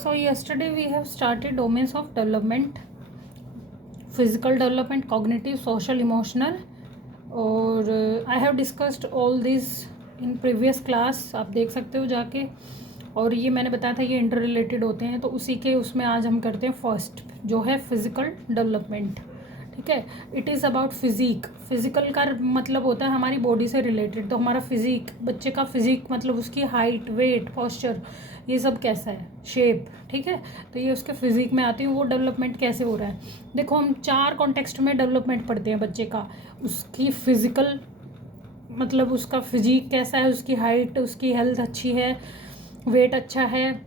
So yesterday we have started domains of development, physical development, cognitive, social, emotional, और I have discussed all this in previous class, आप देख सकते हो जाके। और ये मैंने बताया था ये इंटर रिलेटेड होते हैं, तो उसी के उसमें आज हम करते हैं फर्स्ट, जो है फिजिकल डेवलपमेंट। ठीक है, it is about physique. Physical का मतलब होता है हमारी बॉडी से रिलेटेड, तो हमारा फिजिक, बच्चे का फिजिक मतलब उसकी हाइट, वेट, पोस्चर, ये सब कैसा है, शेप। ठीक है, तो ये उसके फिजिक में आती है, वो डेवलपमेंट कैसे हो रहा है। देखो, हम 4 कॉन्टेक्स्ट में डेवलपमेंट पढ़ते हैं बच्चे का। उसकी फिजिकल मतलब उसका फिजिक कैसा है, उसकी हाइट, उसकी हेल्थ अच्छी है, वेट अच्छा है।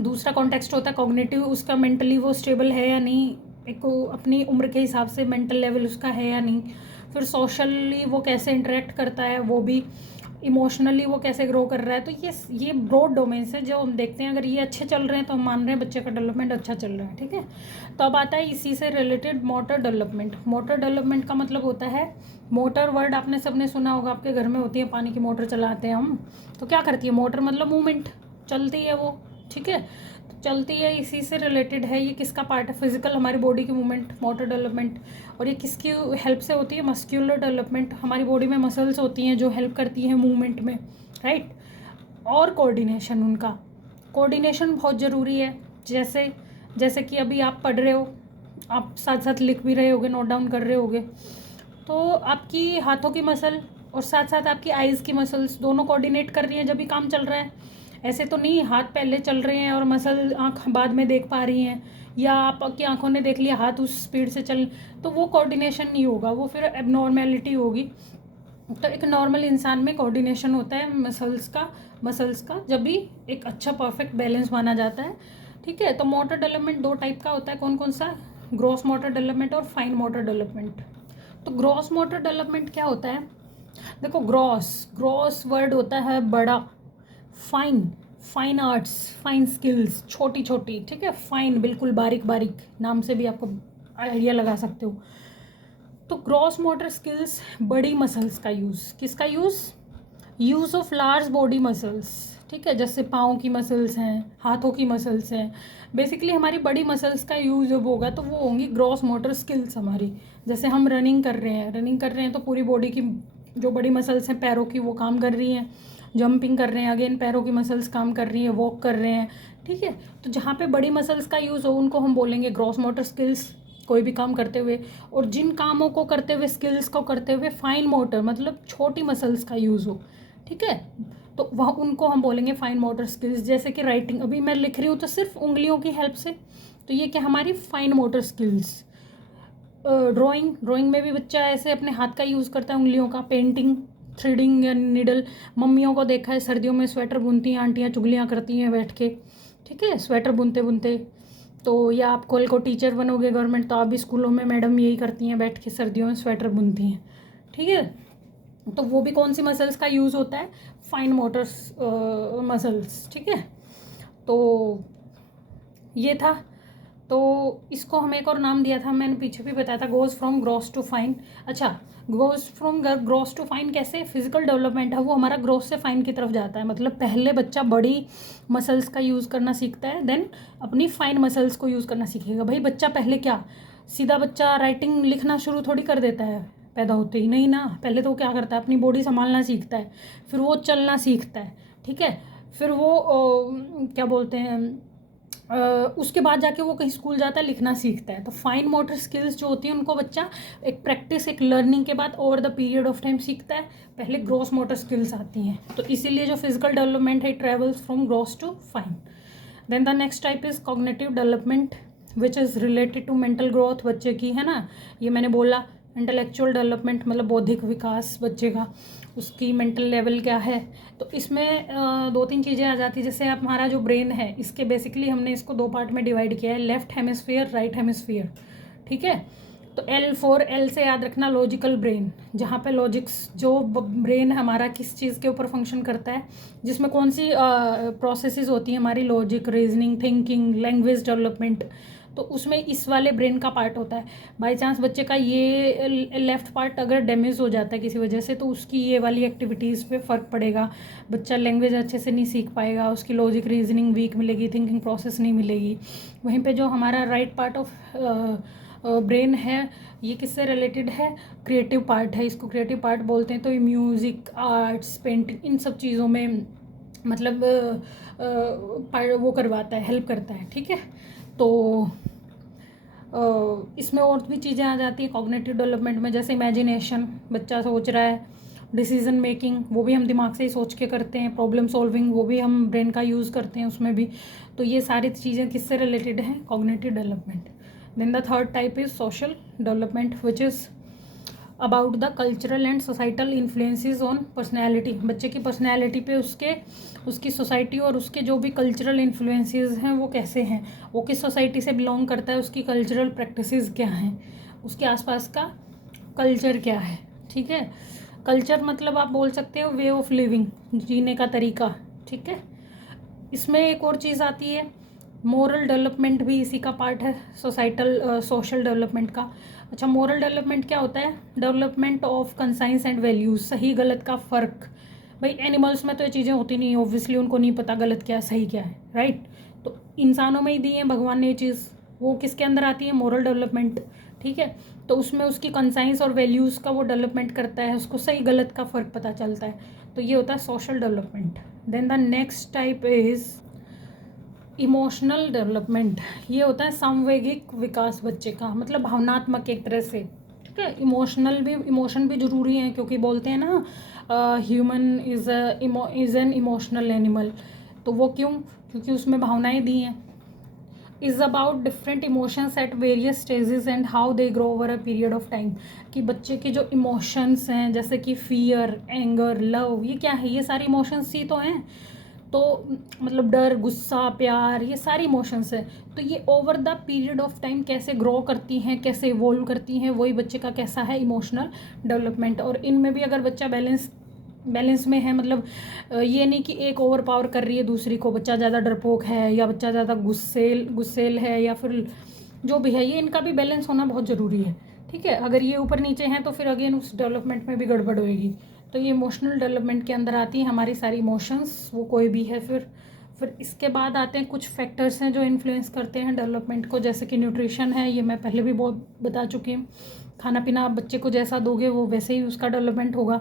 दूसरा कॉन्टेक्स्ट होता है कॉग्निटिव, उसका मेंटली वो स्टेबल है या नहीं, एक को अपनी उम्र के हिसाब से मेंटल लेवल उसका है या नहीं। फिर सोशली वो कैसे इंटरेक्ट करता है, वो भी। इमोशनली वो कैसे ग्रो कर रहा है। तो ये ब्रॉड डोमेन्स है जो हम देखते हैं। अगर ये अच्छे चल रहे हैं तो हम मान रहे हैं बच्चे का डेवलपमेंट अच्छा चल रहा है। ठीक है, तो अब आता है इसी से related motor development. Motor development का मतलब होता है, मोटर वर्ड आपने सबने सुना होगा, आपके घर में होती है, पानी की मोटर चलाते हैं हम। तो क्या करती है मोटर, मतलब मूवमेंट, चलती है वो। ठीक है, तो चलती है, इसी से रिलेटेड है। ये किसका पार्ट है, फिजिकल, हमारी बॉडी की मूवमेंट, मोटर डेवलपमेट। और ये किसकी हेल्प से होती है, मस्क्यूलर डेवलपमेंट। हमारी बॉडी में मसल्स होती हैं जो हेल्प करती हैं मूवमेंट में, राइट। और कोऑर्डिनेशन, उनका कोऑर्डिनेशन बहुत ज़रूरी है। जैसे जैसे कि अभी आप पढ़ रहे हो, आप साथ साथ लिख भी रहे होगे, नोट डाउन कर रहे होगे, तो आपकी हाथों की मसल और साथ साथ आपकी आइज़ की मसल्स दोनों कोऑर्डिनेट कर रही हैं जब भी काम चल रहा है। ऐसे तो नहीं हाथ पहले चल रहे हैं और मसल आँख बाद में देख पा रही हैं, या आपकी आंखों ने देख लिया हाथ उस स्पीड से चल, तो वो कोऑर्डिनेशन नहीं होगा, वो फिर एबनॉर्मेलिटी होगी। तो एक नॉर्मल इंसान में कोऑर्डिनेशन होता है मसल्स का जब भी एक अच्छा परफेक्ट बैलेंस माना जाता है। ठीक है, तो मोटर डेवलपमेंट 2 टाइप का होता है, कौन कौन सा, ग्रॉस मोटर डेवलपमेंट और फाइन मोटर डेवलपमेंट। तो ग्रॉस मोटर डेवलपमेंट क्या होता है, देखो, ग्रॉस वर्ड होता है बड़ा, fine, fine arts, fine skills, छोटी छोटी। ठीक है, फाइन बिल्कुल बारीक बारीक, नाम से भी आपको आइडिया लगा सकते हो। तो ग्रॉस मोटर स्किल्स, बड़ी मसल्स का यूज़, किसका use of large body muscles. ठीक है, जैसे पाँव की मसल्स हैं, हाथों की मसल्स हैं, बेसिकली हमारी बड़ी मसल्स का यूज़ जब होगा तो वो होंगी ग्रॉस मोटर स्किल्स हमारी। जैसे हम रनिंग कर रहे हैं तो पूरी बॉडी की जो बड़ी मसल्स हैं पैरों की वो काम कर रही हैं। जंपिंग कर रहे हैं, अगेन पैरों की मसल्स काम कर रही हैं, वॉक कर रहे हैं। ठीक है, तो जहाँ पे बड़ी मसल्स का यूज़ हो उनको हम बोलेंगे ग्रॉस मोटर स्किल्स, कोई भी काम करते हुए। और जिन कामों को करते हुए, स्किल्स को करते हुए फाइन मोटर मतलब छोटी मसल्स का यूज़ हो, ठीक है, तो वह उनको हम बोलेंगे फाइन मोटर स्किल्स। जैसे कि राइटिंग, अभी मैं लिख रही हूँ तो सिर्फ उंगलियों की हेल्प से, तो ये क्या हमारी फाइन मोटर स्किल्स। ड्राइंग में भी बच्चा ऐसे अपने हाथ का यूज़ करता है, उंगलियों का। पेंटिंग, थ्रेडिंग या निडल, मम्मियों को देखा है सर्दियों में स्वेटर बुनती हैं आंटियाँ, चुगलियाँ करती हैं बैठ के। ठीक है, स्वेटर बुनते बुनते। तो या आप कल को टीचर बनोगे गवर्नमेंट, तो आप भी स्कूलों में मैडम यही करती हैं, बैठ के सर्दियों में स्वेटर बुनती हैं। ठीक है, तो वो भी कौन सी मसल्स का यूज़ होता है, फाइन मोटर्स मसल्स। ठीक है, तो ये था। तो इसको हम एक और नाम दिया था, मैंने पीछे भी बताया था, goes from gross to fine. अच्छा, goes from gross to fine कैसे, फिजिकल डेवलपमेंट है वो हमारा ग्रॉस से फाइन की तरफ जाता है। मतलब पहले बच्चा बड़ी मसल्स का यूज़ करना सीखता है, देन अपनी फाइन मसल्स को यूज़ करना सीखेगा। भाई बच्चा पहले क्या, सीधा बच्चा राइटिंग लिखना शुरू थोड़ी कर देता है पैदा होते ही, नहीं ना। पहले तो क्या करता है, अपनी बॉडी संभालना सीखता है, फिर वो चलना सीखता है। ठीक है, फिर वो क्या बोलते हैं, उसके बाद जाके वो कहीं स्कूल जाता है, लिखना सीखता है। तो फाइन मोटर स्किल्स जो होती हैं उनको बच्चा एक प्रैक्टिस, एक लर्निंग के बाद over the period of time सीखता है। पहले ग्रॉस मोटर स्किल्स आती हैं, तो इसीलिए जो फिजिकल डेवलपमेंट है travels from gross to fine. Then the next type is cognitive development which is related to mental growth बच्चे की, है ना। ये मैंने बोला, इंटेलेक्चुअल डेवलपमेंट मतलब बौद्धिक विकास बच्चे का, उसकी मेंटल लेवल क्या है। तो इसमें 2-3 चीज़ें आ जाती है। जैसे आप हमारा जो ब्रेन है, इसके बेसिकली हमने इसको 2 पार्ट में डिवाइड किया है, लेफ्ट हेमिस्फीयर, राइट हेमिस्फीयर। ठीक है, तो L से याद रखना लॉजिकल ब्रेन, जहाँ पे लॉजिक्स, जो ब्रेन हमारा किस चीज़ के ऊपर फंक्शन करता है, जिसमें कौन सी प्रोसेसेस होती हैं हमारी, logic, reasoning, thinking, language development. तो उसमें इस वाले ब्रेन का पार्ट होता है। बाई चांस बच्चे का ये लेफ्ट पार्ट अगर डैमेज हो जाता है किसी वजह से, तो उसकी ये वाली एक्टिविटीज़ पे फ़र्क पड़ेगा। बच्चा लैंग्वेज अच्छे से नहीं सीख पाएगा, उसकी लॉजिक रीजनिंग वीक मिलेगी, थिंकिंग प्रोसेस नहीं मिलेगी। वहीं पे जो हमारा राइट पार्ट ऑफ ब्रेन है, ये किससे रिलेटेड है? क्रिएटिव पार्ट है, इसको क्रिएटिव पार्ट बोलते हैं। तो ये म्यूज़िक, आर्ट्स, पेंटिंग, इन सब चीज़ों में मतलब वो करवाता है, हेल्प करता है। ठीक है, तो इसमें और भी चीज़ें आ जाती है कॉग्निटिव डेवलपमेंट में, जैसे इमेजिनेशन, बच्चा सोच रहा है, डिसीजन मेकिंग, वो भी हम दिमाग से ही सोच के करते हैं, प्रॉब्लम सॉल्विंग, वो भी हम ब्रेन का यूज़ करते हैं उसमें भी। तो ये सारी चीज़ें किससे रिलेटेड हैं? Cognitive development. Then the third type is social development, which is about the cultural and societal influences on personality. बच्चे की पर्सनैलिटी पे उसकी सोसाइटी और उसके जो भी कल्चरल इन्फ्लुएंसेस हैं वो कैसे हैं, वो किस सोसाइटी से बिलोंग करता है, उसकी कल्चरल प्रैक्टिसेस क्या हैं, उसके आसपास का कल्चर क्या है। ठीक है, कल्चर मतलब आप बोल सकते हो वे ऑफ लिविंग, जीने का तरीका। ठीक है, इसमें एक और चीज़ आती है, मोरल डेवलपमेंट भी इसी का पार्ट है, सोसाइटल सोशल डेवलपमेंट का। अच्छा, मोरल डेवलपमेंट क्या होता है? Development of conscience and values, सही गलत का फ़र्क। भाई एनिमल्स में तो ये चीज़ें होती नहीं, ऑब्वियसली उनको नहीं पता गलत क्या है सही क्या है, राइट? तो इंसानों में ही दी है भगवान ने ये चीज़, वो किसके अंदर आती है? Moral development. ठीक है, तो उसमें उसकी कंसाइंस और वैल्यूज़ का वो डेवलपमेंट करता है, उसको सही गलत का फ़र्क पता चलता है। तो ये होता है social development. Then the next type is emotional development. ये होता है सामवेगिक विकास बच्चे का, मतलब भावनात्मक एक तरह से। ठीक है, इमोशन भी ज़रूरी है, क्योंकि बोलते हैं ना human is an emotional animal. तो वो क्यों? क्योंकि उसमें भावनाएं दी हैं। Is about different emotions at various stages and how they grow over a period of time. कि बच्चे के जो इमोशंस हैं, जैसे कि फियर, एंगर, लव, ये क्या है? ये सारी इमोशंस ही तो हैं। तो मतलब डर, गुस्सा, प्यार, ये सारी इमोशंस है। तो ये over the period of time कैसे ग्रो करती हैं, कैसे इवोल्व करती हैं, वही बच्चे का कैसा है? Emotional development. और इनमें भी अगर बच्चा बैलेंस में है, मतलब ये नहीं कि एक ओवर पावर कर रही है दूसरी को, बच्चा ज़्यादा डरपोक है या बच्चा ज़्यादा गुस्सेल है या फिर जो भी है, ये इनका भी बैलेंस होना बहुत ज़रूरी है। ठीक है, अगर ये ऊपर नीचे हैं तो फिर अगेन उस डेवलपमेंट में भी गड़बड़ होएगी। तो ये इमोशनल डेवलपमेंट के अंदर आती हैं हमारी सारी इमोशंस, वो कोई भी है। फिर इसके बाद आते हैं कुछ फैक्टर्स हैं जो इन्फ्लुएंस करते हैं डेवलपमेंट को, जैसे कि न्यूट्रिशन है, ये मैं पहले भी बहुत बता चुकी हूँ। खाना पीना आप बच्चे को जैसा दोगे वो वैसे ही उसका डेवलपमेंट होगा।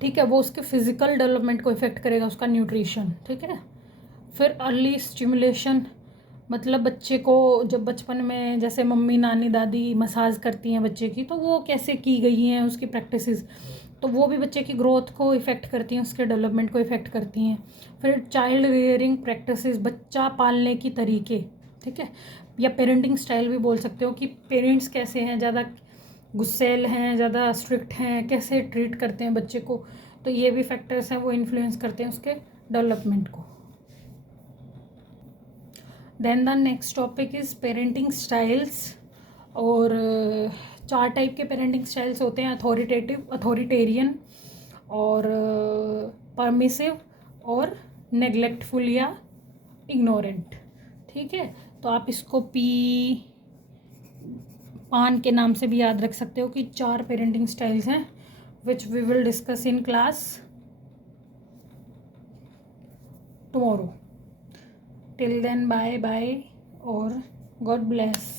ठीक है, वो उसके फिजिकल डेवलपमेंट को इफेक्ट करेगा, उसका न्यूट्रिशन। ठीक है, फिर अर्ली स्टिमुलेशन, मतलब बच्चे को जब बचपन में जैसे मम्मी, नानी, दादी मसाज करती हैं बच्चे की, तो वो कैसे की गई हैं उसकी प्रैक्टिसेस, तो वो भी बच्चे की ग्रोथ को इफ़ेक्ट करती हैं, उसके डेवलपमेंट को इफ़ेक्ट करती हैं। फिर चाइल्ड रियरिंग प्रैक्टिसेस, बच्चा पालने की तरीके। ठीक है, या पेरेंटिंग स्टाइल भी बोल सकते हो कि पेरेंट्स कैसे हैं, ज़्यादा गुस्सेल हैं, ज़्यादा स्ट्रिक्ट हैं, कैसे ट्रीट करते हैं बच्चे को। तो ये भी फैक्टर्स हैं, वो इन्फ्लुएंस करते हैं उसके डेवलपमेंट को। Then the next topic is parenting styles. और 4 टाइप के पेरेंटिंग स्टाइल्स होते हैं, अथॉरिटेरियन और परमिसिव और नेग्लेक्टफुल या इग्नोरेंट। ठीक है, तो आप इसको पान के नाम से भी याद रख सकते हो कि 4 पेरेंटिंग स्टाइल्स हैं, which we will discuss in class tomorrow. Till then bye bye और गॉड ब्लेस।